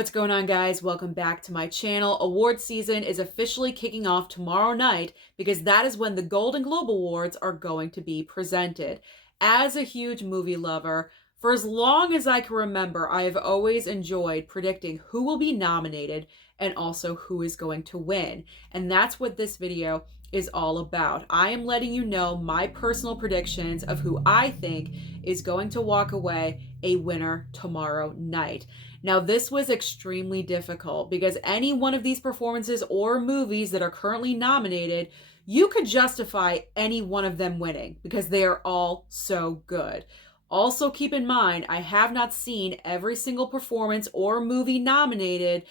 What's going on, guys? Welcome back to my channel. Award season is officially kicking off tomorrow night because that is when the Golden Globe Awards are going to be presented. As a huge movie lover, for as long as I can remember, I have always enjoyed predicting who will be nominated and also who is going to win. And that's what this video is all about. I am letting you know my personal predictions of who I think is going to walk away a winner tomorrow night. Now, this was extremely difficult because any one of these performances or movies that are currently nominated, you could justify any one of them winning because they are all so good. Also, keep in mind, I have not seen every single performance or movie nominated,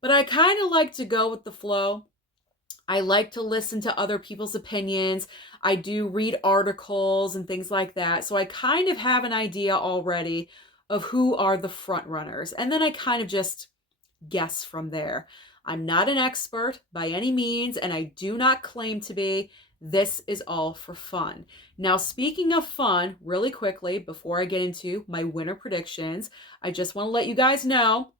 but I kind of like to go with the flow. I like to listen to other people's opinions. I do read articles and things like that. So I kind of have an idea already of who are the front runners. And then I kind of just guess from there. I'm not an expert by any means, and I do not claim to be. This is all for fun. Now, speaking of fun, really quickly, before I get into my winner predictions, I just want to let you guys know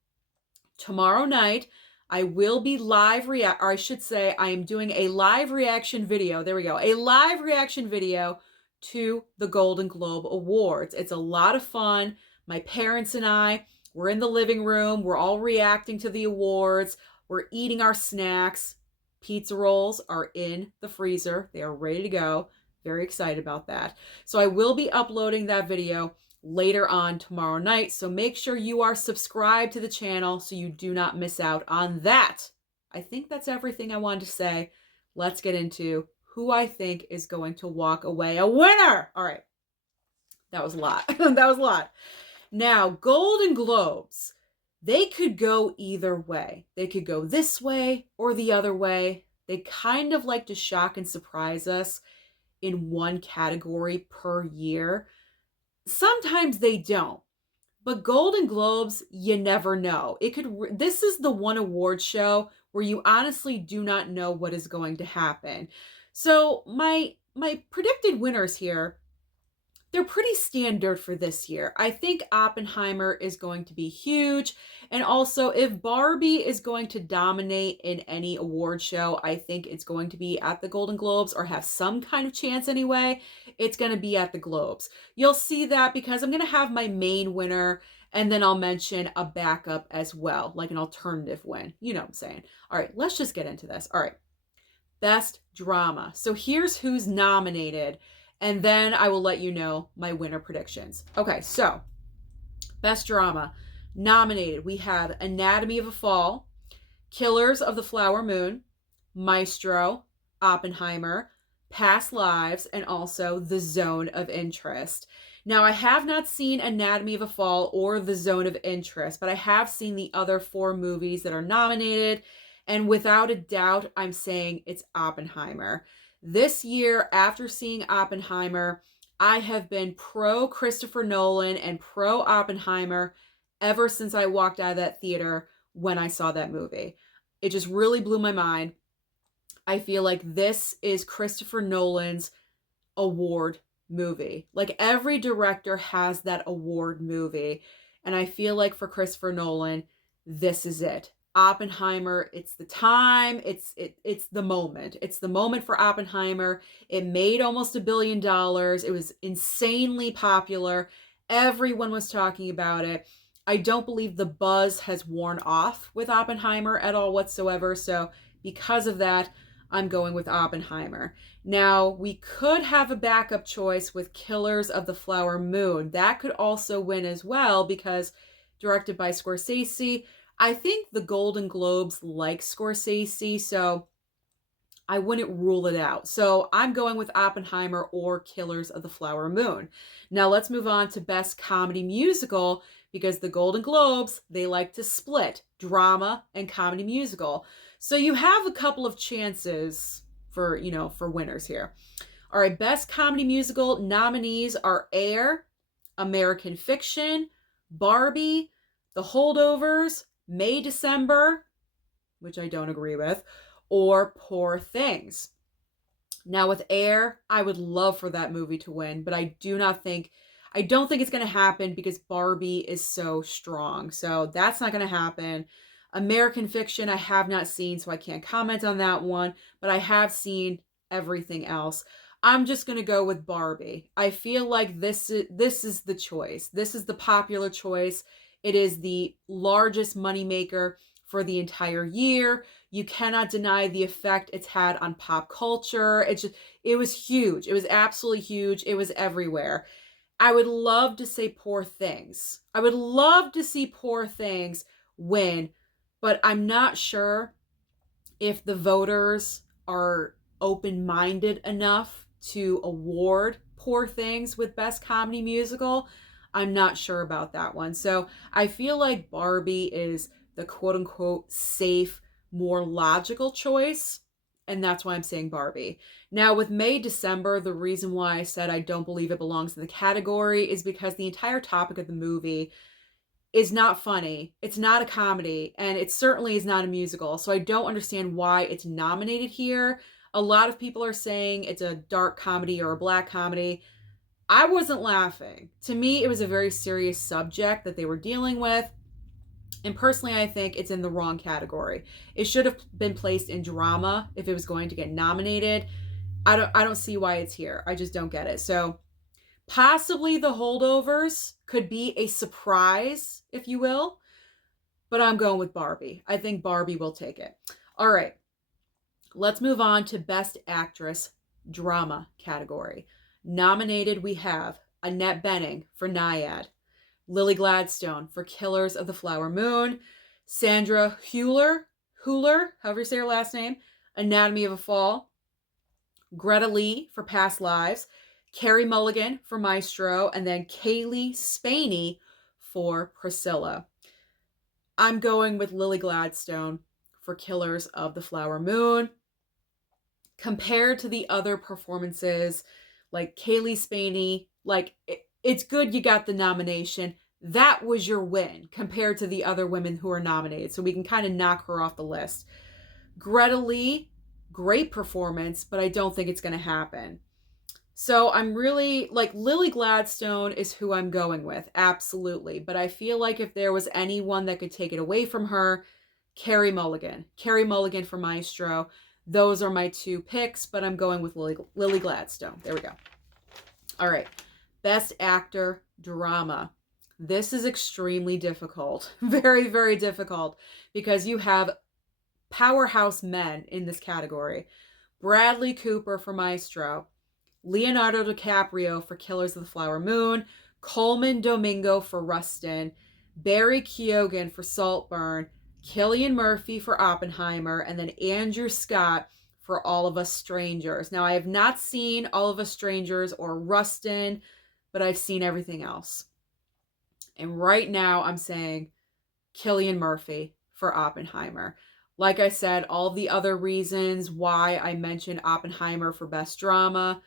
tomorrow night, I will be or I should say, I am doing a live reaction video. There we go. A live reaction video to the Golden Globe Awards. It's a lot of fun. My parents and I, we're in the living room. We're all reacting to the awards. We're eating our snacks. Pizza rolls are in the freezer. They are ready to go. Very excited about that. So I will be uploading that video later on tomorrow night. So make sure you are subscribed to the channel so you do not miss out on that. I think that's everything I wanted to say. Let's get into who I think is going to walk away a winner. All right. That was a lot. That was a lot. Now, Golden Globes, they could go either way. They could go this way or the other way. They kind of like to shock and surprise us in one category per year. Sometimes they don't. But Golden Globes, you never know. This is the one award show where you honestly do not know what is going to happen. So my predicted winners here, they're pretty standard for this year. I think Oppenheimer is going to be huge. And also, if Barbie is going to dominate in any award show, I think it's going to be at the Golden Globes or have some kind of chance anyway. It's going to be at the Globes. You'll see that because I'm going to have my main winner and then I'll mention a backup as well, like an alternative win. You know what I'm saying? All right, let's just get into this. All right, Best Drama. So here's who's nominated. And then I will let you know my winner predictions. Okay, so Best Drama nominated. We have Anatomy of a Fall, Killers of the Flower Moon, Maestro, Oppenheimer, Past Lives, and also The Zone of Interest. Now, I have not seen Anatomy of a Fall or The Zone of Interest, but I have seen the other 4 movies that are nominated. And without a doubt, I'm saying it's Oppenheimer. This year, after seeing Oppenheimer, I have been pro Christopher Nolan and pro Oppenheimer ever since I walked out of that theater when I saw that movie. It just really blew my mind. I feel like this is Christopher Nolan's award movie. Like every director has that award movie. And I feel like for Christopher Nolan, this is it. Oppenheimer, it's the time, it's the moment. It's the moment for Oppenheimer. It made almost $1 billion. It was insanely popular. Everyone was talking about it. I don't believe the buzz has worn off with Oppenheimer at all whatsoever. So because of that, I'm going with Oppenheimer. Now, we could have a backup choice with Killers of the Flower Moon. That could also win as well because directed by Scorsese. I think the Golden Globes like Scorsese, so I wouldn't rule it out. So I'm going with Oppenheimer or Killers of the Flower Moon. Now let's move on to Best Comedy Musical because the Golden Globes, they like to split drama and comedy musical. So you have a couple of chances for winners here. All right, Best Comedy Musical nominees are Air, American Fiction, Barbie, The Holdovers, May, December, which I don't agree with, or Poor Things. Now with Air, I would love for that movie to win, but I do not think, I don't think it's going to happen because Barbie is so strong. So that's not going to happen. American Fiction, I have not seen, so I can't comment on that one, but I have seen everything else. I'm just going to go with Barbie. I feel like this is the choice. This is the popular choice. It is the largest moneymaker for the entire year. You cannot deny the effect it's had on pop culture. It was huge. It was absolutely huge. It was everywhere. I would love to say Poor Things. I would love to see Poor Things win, but I'm not sure if the voters are open-minded enough to award Poor Things with Best Comedy Musical. I'm not sure about that one. So I feel like Barbie is the quote-unquote safe, more logical choice, and that's why I'm saying Barbie. Now, with May, December, the reason why I said I don't believe it belongs in the category is because the entire topic of the movie is not funny. It's not a comedy, and it certainly is not a musical. So I don't understand why it's nominated here. A lot of people are saying it's a dark comedy or a black comedy. I wasn't laughing. To me, it was a very serious subject that they were dealing with. And personally, I think it's in the wrong category. It should have been placed in drama if it was going to get nominated. I don't see why it's here. I just don't get it. So possibly The Holdovers could be a surprise, if you will, but I'm going with Barbie. I think Barbie will take it. All right, let's move on to Best Actress Drama category. Nominated, we have Annette Bening for Nyad, Lily Gladstone for Killers of the Flower Moon, Sandra Hüller, however you say her last name, Anatomy of a Fall, Greta Lee for Past Lives, Carey Mulligan for Maestro, and then Kaylee Spaney for Priscilla. I'm going with Lily Gladstone for Killers of the Flower Moon. Compared to the other performances, like Kaylee Spaney, like it's good you got the nomination. That was your win compared to the other women who are nominated. So we can kind of knock her off the list. Greta Lee, great performance, but I don't think it's going to happen. So I'm really, like, Lily Gladstone is who I'm going with, absolutely. But I feel like if there was anyone that could take it away from her, Carey Mulligan. Carey Mulligan for Maestro. Those are my two picks, but I'm going with Lily Gladstone. There we go. All right. Best Actor Drama. This is extremely difficult. Very, very difficult because you have powerhouse men in this category. Bradley Cooper for Maestro, Leonardo DiCaprio for Killers of the Flower Moon, Coleman Domingo for Rustin, Barry Keoghan for Saltburn, Cillian Murphy for Oppenheimer, and then Andrew Scott for All of Us Strangers. Now, I have not seen All of Us Strangers or Rustin, but I've seen everything else. And right now, I'm saying Cillian Murphy for Oppenheimer. Like I said, all the other reasons why I mentioned Oppenheimer for Best Drama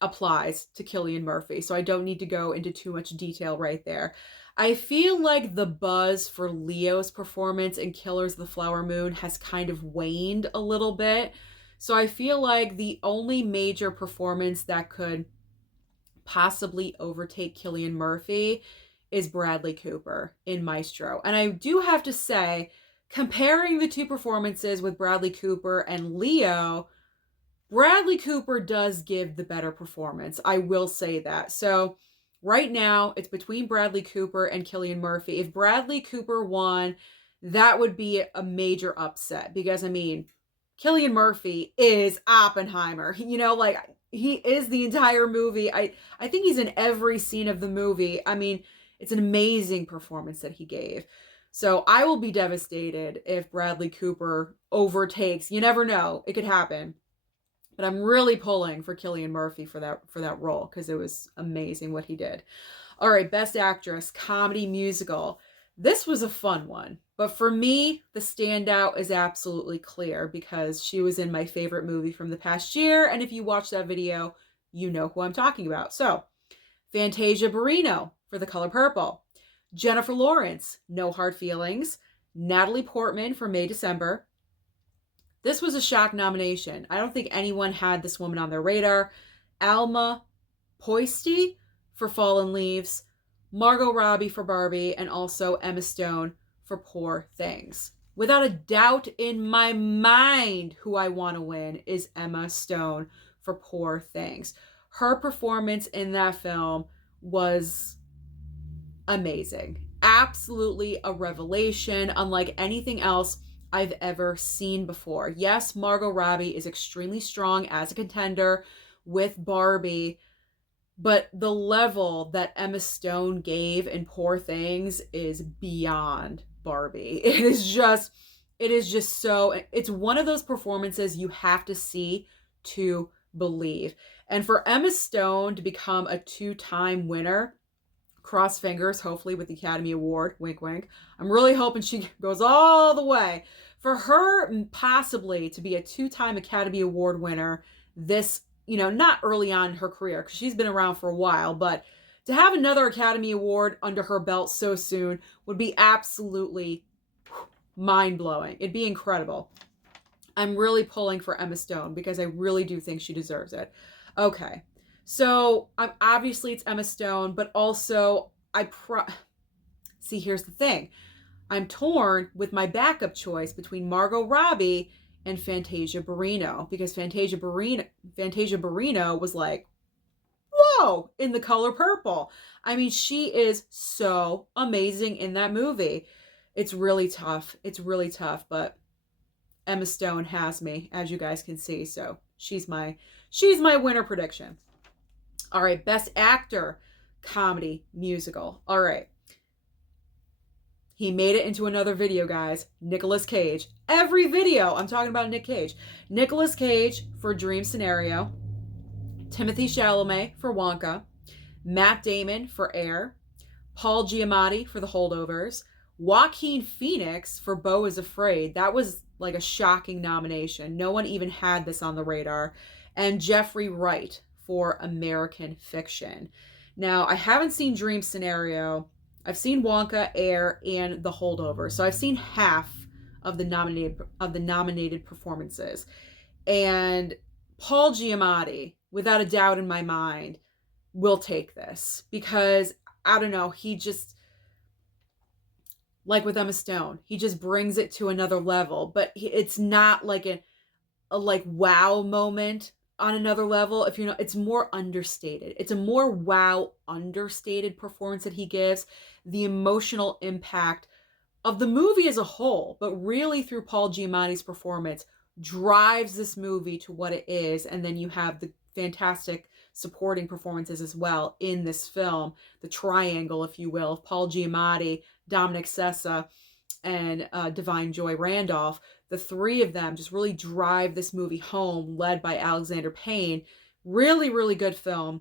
applies to Cillian Murphy, so I don't need to go into too much detail right there. I feel like the buzz for Leo's performance in Killers of the Flower Moon has kind of waned a little bit, so I feel like the only major performance that could possibly overtake Cillian Murphy is Bradley Cooper in Maestro. And I do have to say, comparing the two performances with Bradley Cooper and Leo, Bradley Cooper does give the better performance. I will say that. So right now, it's between Bradley Cooper and Cillian Murphy. If Bradley Cooper won, that would be a major upset because, I mean, Cillian Murphy is Oppenheimer. You know, like, he is the entire movie. I think he's in every scene of the movie. I mean, it's an amazing performance that he gave. So I will be devastated if Bradley Cooper overtakes. You never know. It could happen. But I'm really pulling for Cillian Murphy for that role because it was amazing what he did. All right, Best Actress, Comedy Musical. This was a fun one. But for me, the standout is absolutely clear because she was in my favorite movie from the past year. And if you watch that video, you know who I'm talking about. So, Fantasia Barrino for The Color Purple. Jennifer Lawrence, No Hard Feelings. Natalie Portman for May, December. This was a shock nomination. I don't think anyone had this woman on their radar. Alma Poisty for Fallen Leaves, Margot Robbie for Barbie, and also Emma Stone for Poor Things. Without a doubt in my mind, who I want to win is Emma Stone for Poor Things. Her performance in that film was amazing. Absolutely a revelation, unlike anything else I've ever seen before. Yes, Margot Robbie is extremely strong as a contender with Barbie, but the level that Emma Stone gave in Poor Things is beyond Barbie. It is just so, it's one of those performances you have to see to believe. And for Emma Stone to become a 2-time winner, cross fingers, hopefully with the Academy Award, wink, wink. I'm really hoping she goes all the way. For her possibly to be a 2-time Academy Award winner this, not early on in her career, because she's been around for a while, but to have another Academy Award under her belt so soon would be absolutely mind-blowing. It'd be incredible. I'm really pulling for Emma Stone because I really do think she deserves it. Okay. So, obviously it's Emma Stone, but also see, here's the thing. I'm torn with my backup choice between Margot Robbie and Fantasia Barrino, because Fantasia Barrino was like, whoa, in The Color Purple. I mean, she is so amazing in that movie. It's really tough. But Emma Stone has me, as you guys can see. So she's my winner prediction. All right, Best Actor, Comedy Musical. All right. He made it into another video, guys. Nicolas Cage. Every video, I'm talking about Nick Cage. Nicolas Cage for Dream Scenario. Timothée Chalamet for Wonka. Matt Damon for Air. Paul Giamatti for The Holdovers. Joaquin Phoenix for Beau is Afraid. That was like a shocking nomination. No one even had this on the radar. And Jeffrey Wright for American Fiction. Now, I haven't seen Dream Scenario. I've seen Wonka, Air, and The Holdovers. So I've seen half of the nominated performances. And Paul Giamatti, without a doubt in my mind, will take this because, I don't know, he just, like with Emma Stone, he just brings it to another level. But it's not like a like wow moment on another level. If you know, it's more understated. It's a more wow understated performance that he gives. The emotional impact of the movie as a whole, but really through Paul Giamatti's performance, drives this movie to what it is. And then you have the fantastic supporting performances as well in this film, the triangle, if you will, of Paul Giamatti, Dominic Sessa, and Divine Joy Randolph. The three of them just really drive this movie home, led by Alexander Payne. Really, really good film.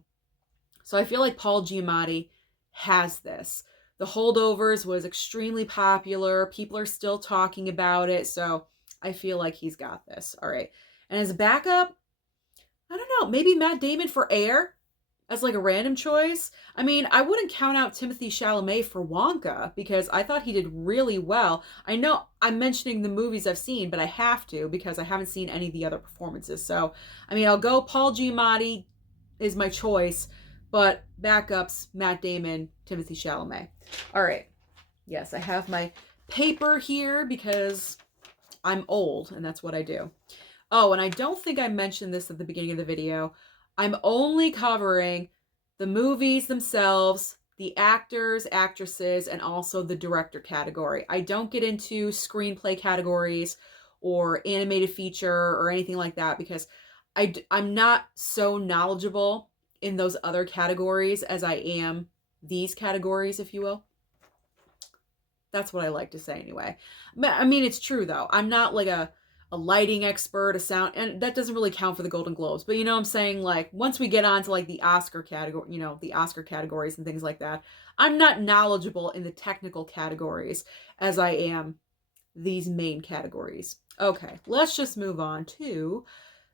So I feel like Paul Giamatti has this. The Holdovers was extremely popular. People are still talking about it. So I feel like he's got this. All right. And as a backup, I don't know, maybe Matt Damon for Air as like a random choice. I mean, I wouldn't count out Timothée Chalamet for Wonka because I thought he did really well. I know I'm mentioning the movies I've seen, but I have to because I haven't seen any of the other performances. So, I mean, I'll go Paul Giamatti is my choice, but backups, Matt Damon, Timothée Chalamet. All right. Yes, I have my paper here because I'm old and that's what I do. Oh, and I don't think I mentioned this at the beginning of the video. I'm only covering the movies themselves, the actors, actresses, and also the director category. I don't get into screenplay categories or animated feature or anything like that because I'm not so knowledgeable in those other categories as I am these categories, if you will. That's what I like to say anyway. I mean, it's true though. I'm not like a lighting expert, a sound, and that doesn't really count for the Golden Globes. But you know what I'm saying? Like, once we get on to like the Oscar category, the Oscar categories and things like that, I'm not knowledgeable in the technical categories as I am these main categories. Okay, let's just move on to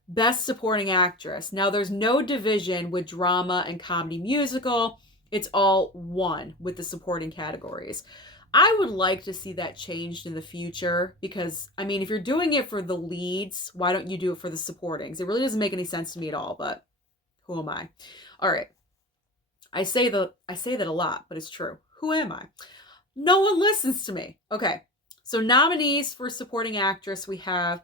Best Supporting Actress. Now, there's no division with drama and comedy musical. It's all one with the supporting categories. I would like to see that changed in the future because, I mean, if you're doing it for the leads, why don't you do it for the supportings? It really doesn't make any sense to me at all, but who am I? All right. I say that a lot, but it's true. Who am I? No one listens to me. Okay. So nominees for supporting actress, we have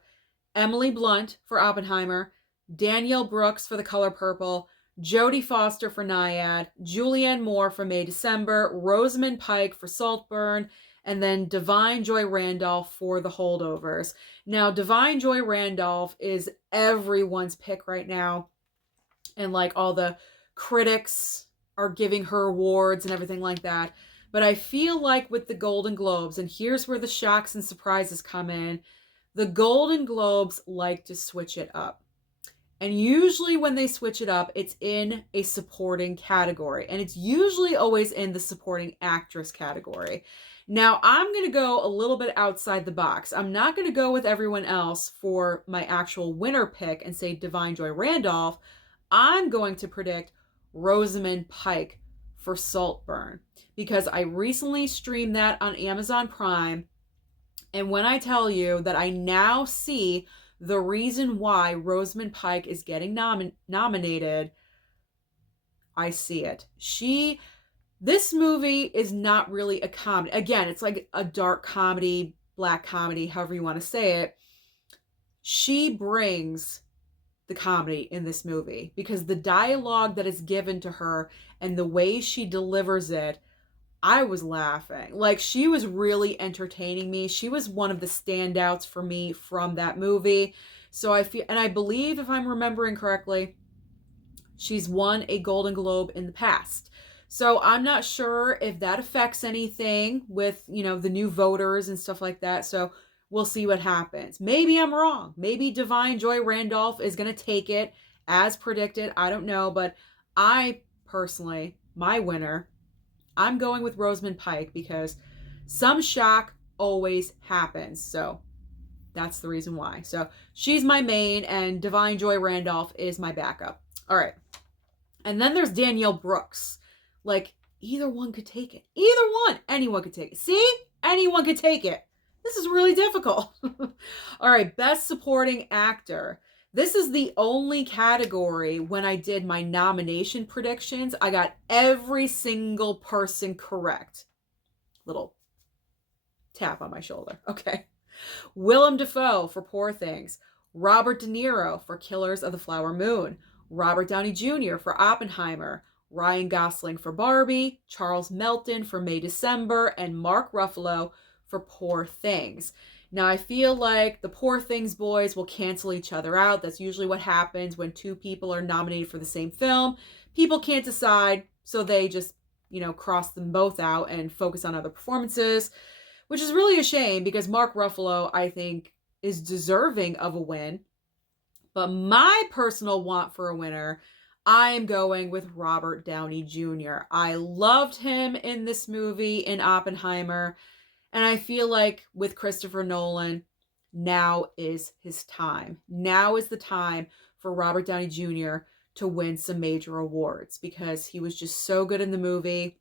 Emily Blunt for Oppenheimer, Danielle Brooks for The Color Purple, Jodie Foster for Nyad, Julianne Moore for May December, Rosamund Pike for Saltburn, and then Divine Joy Randolph for The Holdovers. Now, Divine Joy Randolph is everyone's pick right now, and like all the critics are giving her awards and everything like that. But I feel like with the Golden Globes, and here's where the shocks and surprises come in, the Golden Globes like to switch it up. And usually when they switch it up, it's in a supporting category. And it's usually always in the supporting actress category. Now, I'm going to go a little bit outside the box. I'm not going to go with everyone else for my actual winner pick and say Divine Joy Randolph. I'm going to predict Rosamund Pike for Saltburn, because I recently streamed that on Amazon Prime. And when I tell you that I now see the reason why Rosamund Pike is getting nominated, I see it. This movie is not really a comedy. Again, it's like a dark comedy, black comedy, however you want to say it. She brings the comedy in this movie, because the dialogue that is given to her and the way she delivers it, I was laughing. Like, she was really entertaining me. She was one of the standouts for me from that movie. So I feel, and I believe, if I'm remembering correctly, she's won a Golden Globe in the past. So I'm not sure if that affects anything with, the new voters and stuff like that. So we'll see what happens. Maybe I'm wrong. Maybe Divine Joy Randolph is going to take it as predicted. I don't know. But I personally, my winner, I'm going with Rosamund Pike, because some shock always happens. So that's the reason why. So she's my main, and Divine Joy Randolph is my backup. All right. And then there's Danielle Brooks. Like, either one could take it. Either one. Anyone could take it. See? Anyone could take it. This is really difficult. All right. Best Supporting Actor. This is the only category when I did my nomination predictions, I got every single person correct. Little tap on my shoulder. Okay. Willem Dafoe for Poor Things. Robert De Niro for Killers of the Flower Moon. Robert Downey Jr. for Oppenheimer. Ryan Gosling for Barbie. Charles Melton for May December. And Mark Ruffalo for Poor Things. Now, I feel like the Poor Things boys will cancel each other out. That's usually what happens when two people are nominated for the same film. People can't decide, so they just, cross them both out and focus on other performances, which is really a shame, because Mark Ruffalo, I think, is deserving of a win. But my personal want for a winner, I am going with Robert Downey Jr. I loved him in this movie, in Oppenheimer. And I feel like with Christopher Nolan, now is his time. Now is the time for Robert Downey Jr. to win some major awards, because he was just so good in the movie.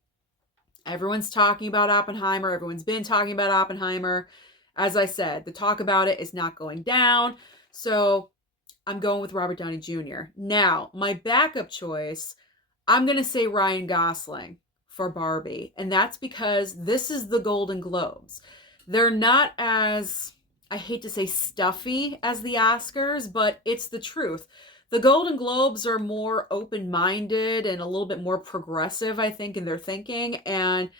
Everyone's talking about Oppenheimer. Everyone's been talking about Oppenheimer. As I said, the talk about it is not going down. So I'm going with Robert Downey Jr. Now, my backup choice, I'm going to say Ryan Gosling for Barbie. And that's because this is the Golden Globes. They're not as, I hate to say, stuffy as the Oscars, but it's the truth. The Golden Globes are more open-minded and a little bit more progressive, I think, in their thinking. And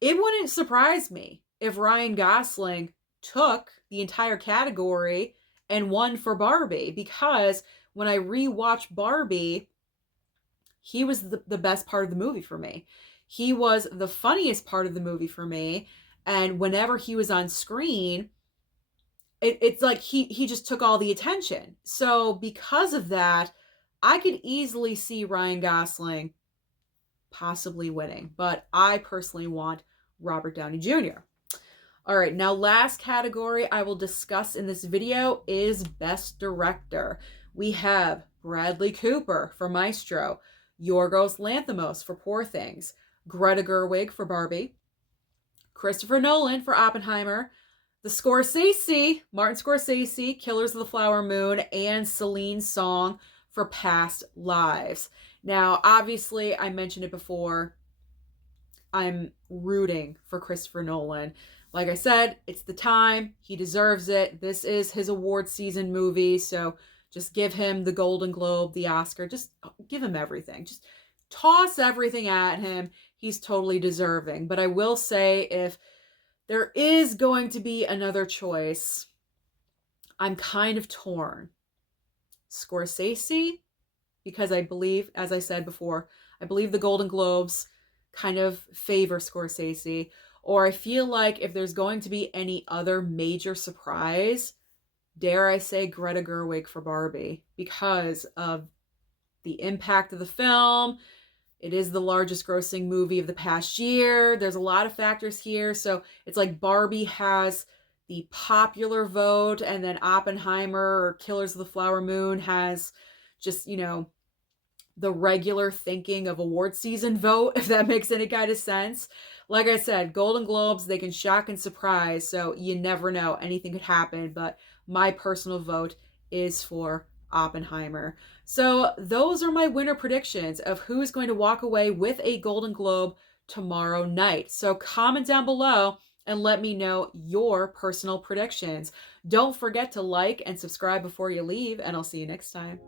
it wouldn't surprise me if Ryan Gosling took the entire category and won for Barbie, because when I rewatched Barbie, he was the best part of the movie for me. He was the funniest part of the movie for me. And whenever he was on screen, it's like he just took all the attention. So because of that, I could easily see Ryan Gosling possibly winning. But I personally want Robert Downey Jr. All right, now last category I will discuss in this video is Best Director. We have Bradley Cooper for Maestro, Yorgos Lanthimos for Poor Things, Greta Gerwig for Barbie, Christopher Nolan for Oppenheimer, Martin Scorsese, Killers of the Flower Moon, and Celine Song for Past Lives. Now, obviously, I mentioned it before, I'm rooting for Christopher Nolan. Like I said, it's the time. He deserves it. This is his award season movie, so just give him the Golden Globe, the Oscar. Just give him everything. Just toss everything at him. He's totally deserving. But I will say, if there is going to be another choice, I'm kind of torn. Scorsese, because I believe, as I said before, I believe the Golden Globes kind of favor Scorsese. Or I feel like if there's going to be any other major surprise, dare I say Greta Gerwig for Barbie, because of the impact of the film. It is the largest grossing movie of the past year. There's a lot of factors here. So it's like Barbie has the popular vote, and then Oppenheimer or Killers of the Flower Moon has just, the regular thinking of award season vote, if that makes any kind of sense. Like I said, Golden Globes, they can shock and surprise, so you never know. Anything could happen, but my personal vote is for Oppenheimer. So those are my winner predictions of who is going to walk away with a Golden Globe tomorrow night. So comment down below and let me know your personal predictions. Don't forget to like and subscribe before you leave, and I'll see you next time.